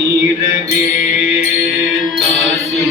தீரவே காசு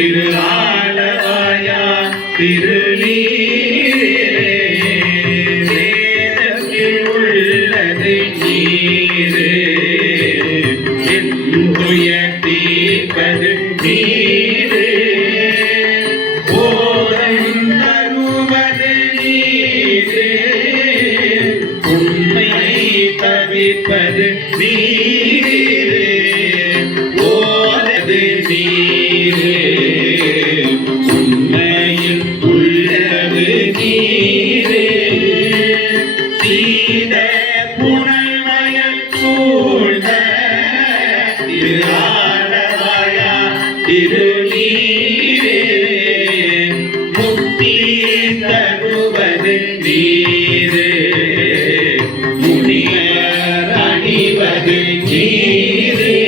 Amen. சூழ்ந்த திருவாயா திருநீரே முக்தி தருவது நீரே முனிவர் அணிவது நீரே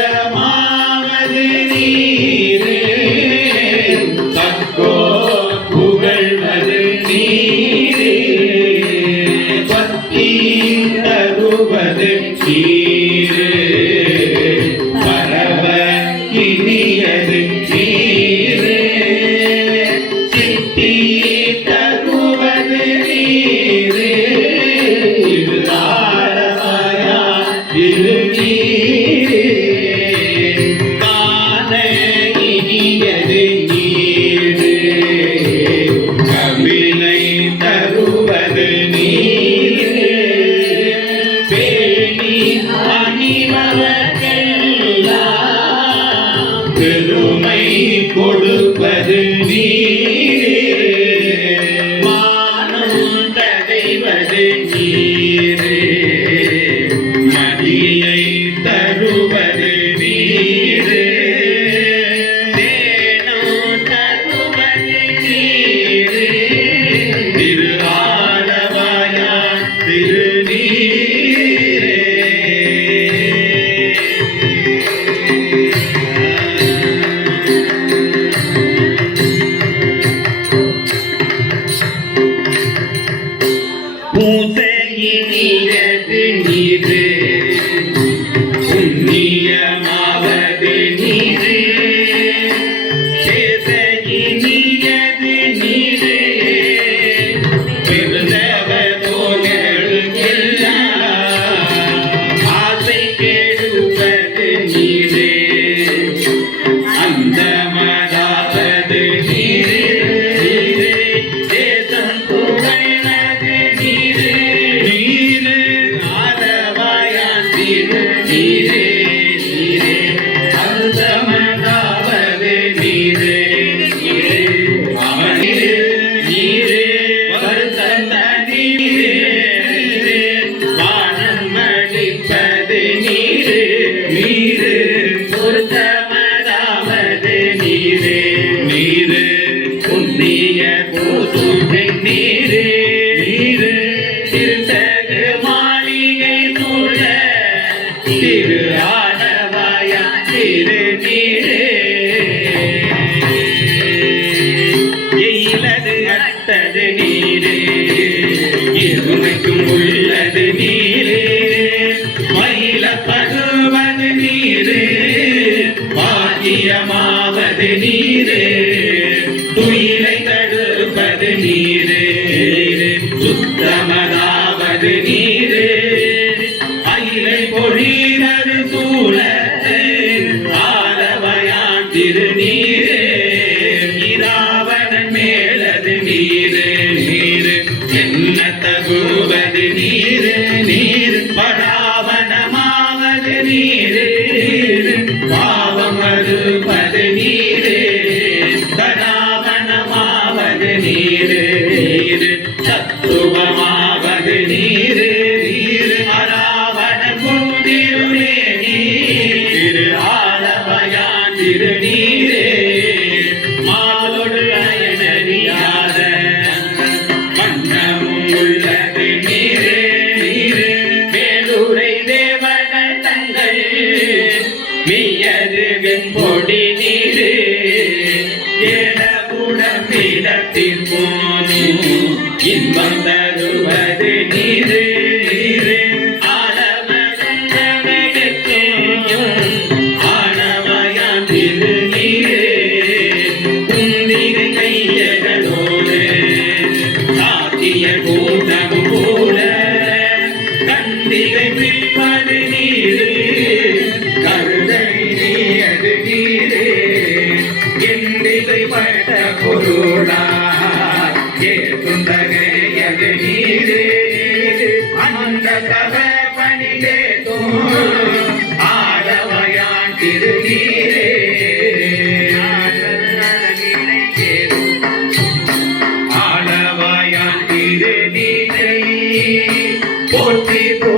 சத்தியமாவது நீர் You. பெருமை கொடுப்பது நீ. நீரு பொருத்தமதாவது நீரு. நீரு புண்ணிய பூசு நீரு நீரே துயிலை தடுப்பது நீரே. சுத்தம கொடிநீரே என உடம்பிடத்தில் போனும் இன்பம் பட்ட பொருளா குந்தகையது நீரே அந்த தவ பணிலே ஆடவையான் திருநீரே ஆடவாயான் போ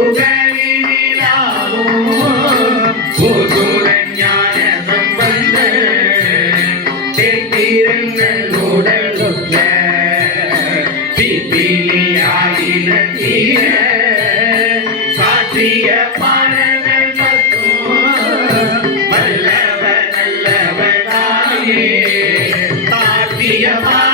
வல்லவ